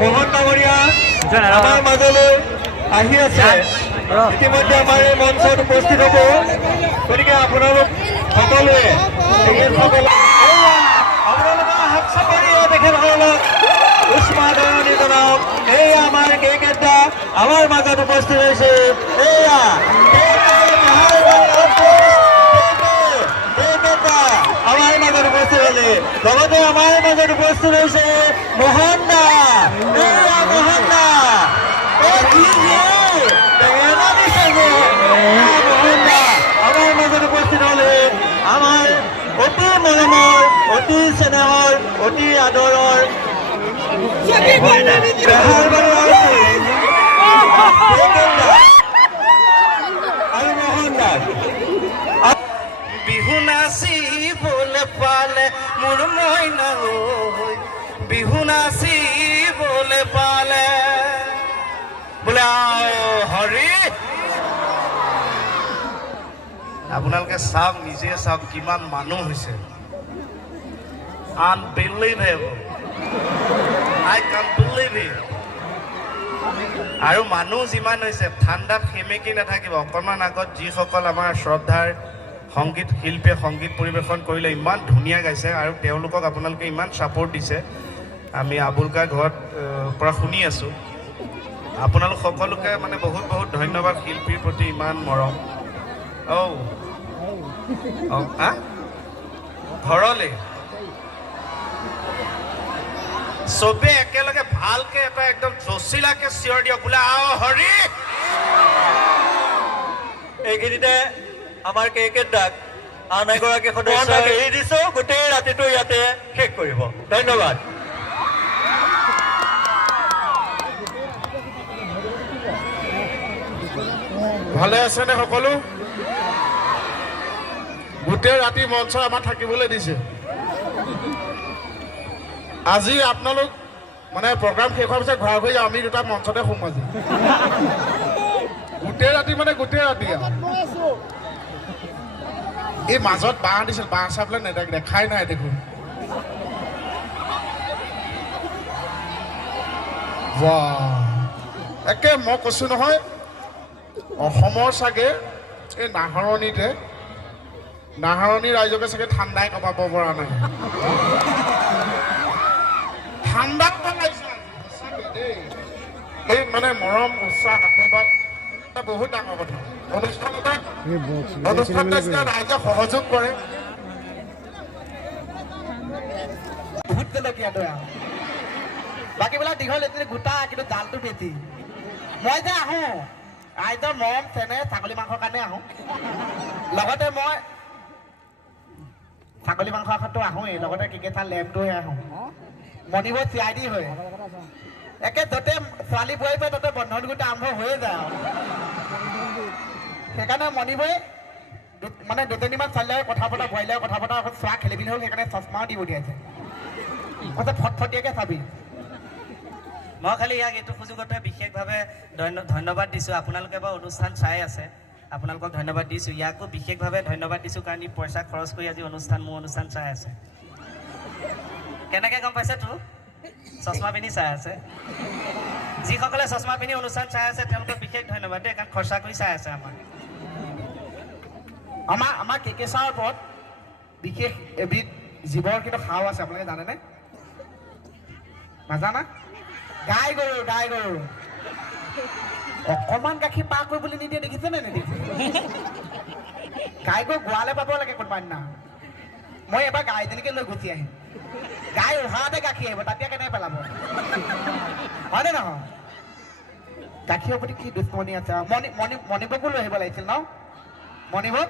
মোহন ডাঙৰীয়া আমাৰ মাজলৈ আহি আছে ইতিমধ্যে আমাৰ এই মঞ্চত উপস্থিত হ'ব গতিকে আপোনালোক সকলোৱে আপোনালোকৰ হাত চাপৰিয়ে তেখেতসকলক উষ্মাদৰণি জনাওক এয়া আমাৰ কেইকেইটা আমাৰ মাজত উপস্থিত হৈছে এয়া আমাৰ মাজত উপস্থিত হ'লে লগতে আমাৰ মাজত উপস্থিত হৈছে মোহন দা মোহন দা আমাৰ মাজত উপস্থিত হ'লে আমাৰ অতি মৰমৰ অতি চেনেহৰ অতি আদৰৰ আৰু মোহন দাস বিহু নাচিবলৈ পালে মোৰ মইনা বিহু নাচিবলৈ পালে বোলে হৰি আপোনালোকে চাওক নিজে চাওক কিমান মানুহ হৈছে unbelievable I can't believe it আৰু মানুহ যিমান হৈছে ঠাণ্ডাত সেমেকি নাথাকিব অকণমান আগত যিসকল আমাৰ শ্ৰদ্ধাৰ সংগীত শিল্পীয়ে সংগীত পৰিৱেশন কৰিলে ইমান ধুনীয়া গাইছে আৰু তেওঁলোকক আপোনালোকে ইমান ছাপোৰ্ট দিছে আমি আবুলকাৰ ঘৰত পৰা শুনি আছোঁ আপোনালোক সকলোকে মানে বহুত বহুত ধন্যবাদ শিল্পীৰ প্ৰতি ইমান মৰম ঘৰলৈ চবে একেলগে ভালকে এটা একদম জচিলাকে চিঞৰ দিয়ক বোলে আও হৰি এইখিনিতে আমাৰ কেইকেইটাক আন এগৰাকী সদস্যক এৰি দিছোঁ গোটেই ৰাতিটো ইয়াতে শেষ কৰিব ধন্যবাদ ভালে আছেনে সকলো গোটেই ৰাতি মঞ্চ আমাৰ থাকিবলৈ দিছে আজি আপোনালোক মানে প্ৰগ্ৰাম শেষ হোৱাৰ পিছত ঘৰা ঘৰি আমি দুটা মঞ্চতে সোমাই যাম গোটেই ৰাতি মানে গোটেই ৰাতি এই মাজত বাঁহ দিছিল বাঁহ চাবলৈ দেখাই নাই দেখোন একে মই কৈছোঁ নহয় অসমৰ চাগে এই নাহৰণি ৰাইজকে চাগে ঠাণ্ডাই কমাব পৰা নাই ঠাণ্ডা এই মানে মৰম উৎসাহ আশীৰ্বাদ বহুত ডাঙৰ কথা অনুষ্ঠানতে ৰাইজে সহযোগ কৰে বহুত জলকীয়া দয়া বাকীবিলাক দীঘল এতি গোটা কিন্তু জালটো বেছি মই যে আহোঁ আইতাৰ মৰম চেনে ছাগলী মাংসৰ কাৰণে আহোঁ লগতে মই ছাগলী মাংস এখনটো আহোঁৱেই লগতে কেইকেইটা লেম্পটোহে আহোঁ মণিবোৰ CID হয় একে য'তে ছোৱালী বোৱাৰী পায় ততে বন্ধন গোট আৰম্ভ হৈয়ে যায় সেইকাৰণে মণিবই মানে দুজনীমান ছোৱালীৰ কথা পতা বোৱাৰীৰ কথা পতা আকৌ চোৱা খেলি মেলি হ'ল সেইকাৰণে চশমাও দি পঠিয়াইছে কৈছে ফটফটীয়াকৈ চাবি মই খালি ইয়াক এইটো সুযোগতে বিশেষভাৱে ধন্যবাদ দিছোঁ আপোনালোকে বাৰু অনুষ্ঠান চাই আছে আপোনালোকক ধন্যবাদ দিছোঁ ইয়াকো বিশেষভাৱে ধন্যবাদ দিছোঁ কাৰণ ই পইচা খৰচ কৰি আজি মোৰ অনুষ্ঠান চাই আছে কেনেকৈ গম পাইছে তোৰ চশমা পিন্ধি চাই আছে যিসকলে চশমা পিন্ধি অনুষ্ঠান চাই আছে তেওঁলোকক বিশেষ ধন্যবাদ দেই কাৰণ খৰচা কৰি চাই আছে আমাৰ কেকেচাৰ ওপৰত বিশেষ এবিধ জীৱৰ কিন্তু খাও আছে আপোনালোকে জানেনে নাজানা গাই গৰু অকণমান গাখীৰ পাৰ কৰিবলৈ নিদিয়ে দেখিছেনে নেদেখিছে গাই গৰু গোৱালে পাব লাগে কোনোবা দিনা মই এবাৰ গাইজনীকে লৈ গুচি আহিম গাই উহাতে গাখীৰ আহিব তাতে কেনেকৈ পেলাব হয়নে নহয় গাখীৰৰ প্ৰতি কি দুশ্মনী আছে মণিবকো লৈ আহিব লাগিছিল ন মণিবক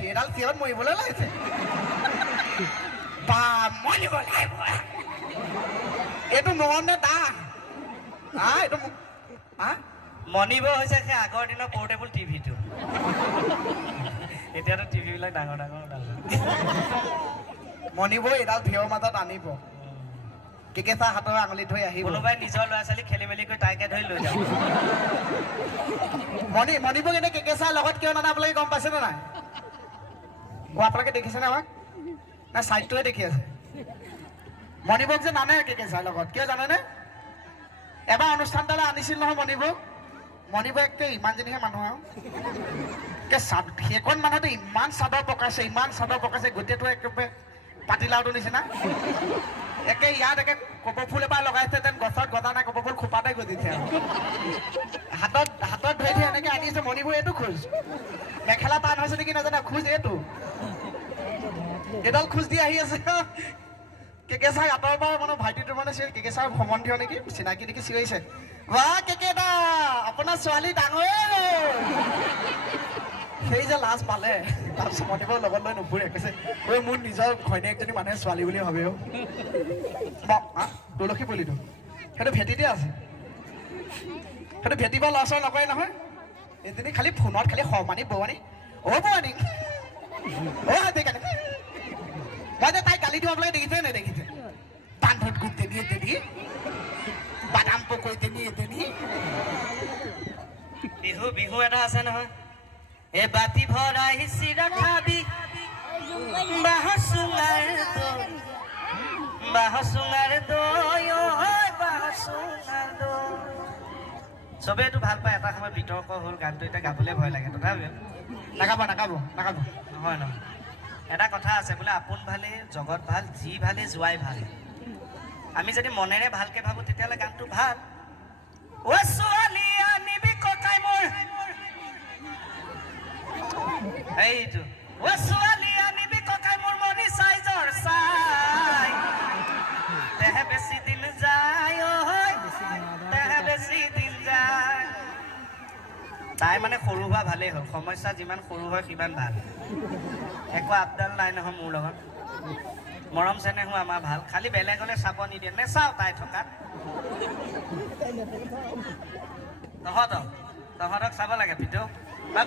সেইডাল চিঞৰত মৰিবলৈ লাগিছে বা মণিব লাগিব এইটো মন নে দা এইটো মণিব হৈছে সেই আগৰ দিনৰ পৰ্টেবল টিভিটো এতিয়াতো টিভিবিলাক ডাঙৰ ডাঙৰ মনিব এডাল ভিৰৰ মাজত আনিব কেকেচা হাতৰ আঙুলি ধৰি আহিব কোনোবাই নিজৰ ল'ৰা ছোৱালী খেলি মেলি কৰি তাইকে ধৰি লৈ যাব মনিব এনে কেকেচাৰ লগত কিয় নানা আপোনালোকে গম পাইছেনে নাই আপোনালোকে দেখিছেনে আমাক না চাইডটোৱে দেখি আছে মনিবক যে নানে কেকেচাৰ লগত কিয় জানেনে এবাৰ অনুষ্ঠান এটালৈ আনিছিল নহয় মনিব একে ইমানজনীহে মানুহ আৰু সেইখন মানুহটো ইমান চাদৰ পকাইছে গোটেইটো একেবাৰে পাতিলাওটো নিচিনা একে ইয়াত একে কপৌ ফুল এবাৰ লগাইছে যেন গছত গজা নাই কপৌ ফুল খোপাতে গজিছে হাতত ধৰি ধৰি এনেকে আনিছে মণিপুৰ এইটো খোজ মেখেলা টান হৈছে নেকি নাজানা খোজ এইডাল খোজ দি আহি আছে কেকেচাৰ আঁতৰৰ পৰা মানে ভাইটিটো মানে কেকেচাৰ সম্বন্ধীয় নেকি চিনাকি নেকি চিঞৰিছে বাহ কেকেদা আপোনাৰ ছোৱালী ডাঙৰে সেই যে লাজ পালে তাৰপিছত মণিপুৰৰ লগত লৈ নুফুৰে কৈছে ঐ মোৰ নিজৰ ঘৈণীয়েকজনী মানুহে ছোৱালী বুলি ভাবে তুলসী পুলিটো সেইটো ভেটিতে আছে সেইটো ভেটিব ল'ৰা ছোৱালী নকৰে নহয় এজনী খালি ফোনত খালি সমানি বৌৱানী বৌৱানী মই যে তাইক গালি দিওঁ আপোনালোকে দেখিছে নেদেখিছে বান্ধত গোট তেনি বাদাম পকৈ তেনি বিহু এটা আছে নহয় এ বাতি ভৰাই চিৰা খাবি বাঁহচুঙাৰ দৈ চবেইতো ভাল পায় এটা সময় বিতৰ্ক হ'ল গানটো এতিয়া গাবলৈ ভয় লাগে তথাপিও নাগাব নহয় এটা কথা আছে বোলে আপোন ভালে জগত ভাল যি ভালে যোৱাই ভাল আমি যদি মনেৰে ভালকে ভাবো তেতিয়াহ'লে গানটো ভাল অ ছোৱালী আনিবি ককাই মোৰ এইটো অ ছোৱালী আনিবি ককাই মোৰ মনি চাইজৰ চাই তেহে বেছি দিন যায় তেহে বেছি দিন যায় তাই মানে সৰু হোৱা ভালেই হ'ল সমস্যা যিমান সৰু হয় সিমান ভাল একো আপডাল নাই নহয় মোৰ লগত মৰম চেনেহো আমাৰ ভাল খালি বেলেগলে চাব নিদিয়ে নেচাওঁ তাই থকাত তহঁতক চাব লাগে ভিডিঅ' বা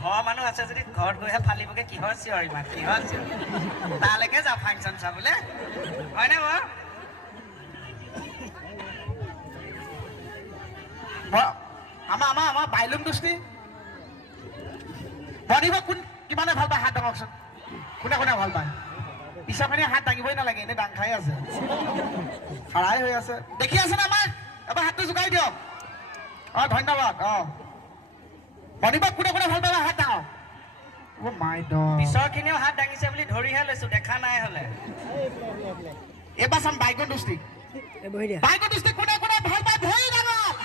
ঘৰৰ মানুহ আছে যদি ঘৰত গৈহে ফালিবগে কিহৰ চিঞৰ ইমান কিহৰ চিঞৰ তালৈকে যাওঁ ফাংচন চাবলৈ হয়নে বাৰু আমাৰ বাইলুম দোষ্টি মণিব কিমানে ভাল পায় হাত দাঙকচোন কোনে ভাল পায় পিছাপানী হাত দাঙিবই নালাগে এনেই দাং খাই আছে খাৰাই হৈ আছে দেখি আছে নে আমাৰ এবাৰ হাতটো জোকাই দিয়ক ধন্যবাদ মণিবাক কোনে ভাল পায় হাত দাঙক পিছৰখিনিও হাত দাঙিছে বুলি ধৰিহে লৈছো দেখা নাই হলে এইবাৰ চাম বাইকন দোষ্টি কোনে ভাল পায় ভৰি দাঙক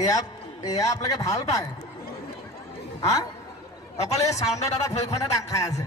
এয়া আপোনালোকে ভাল পায় অকল এই চাউণ্ডৰ দাদা ভৰিখনে দাং খাই আছে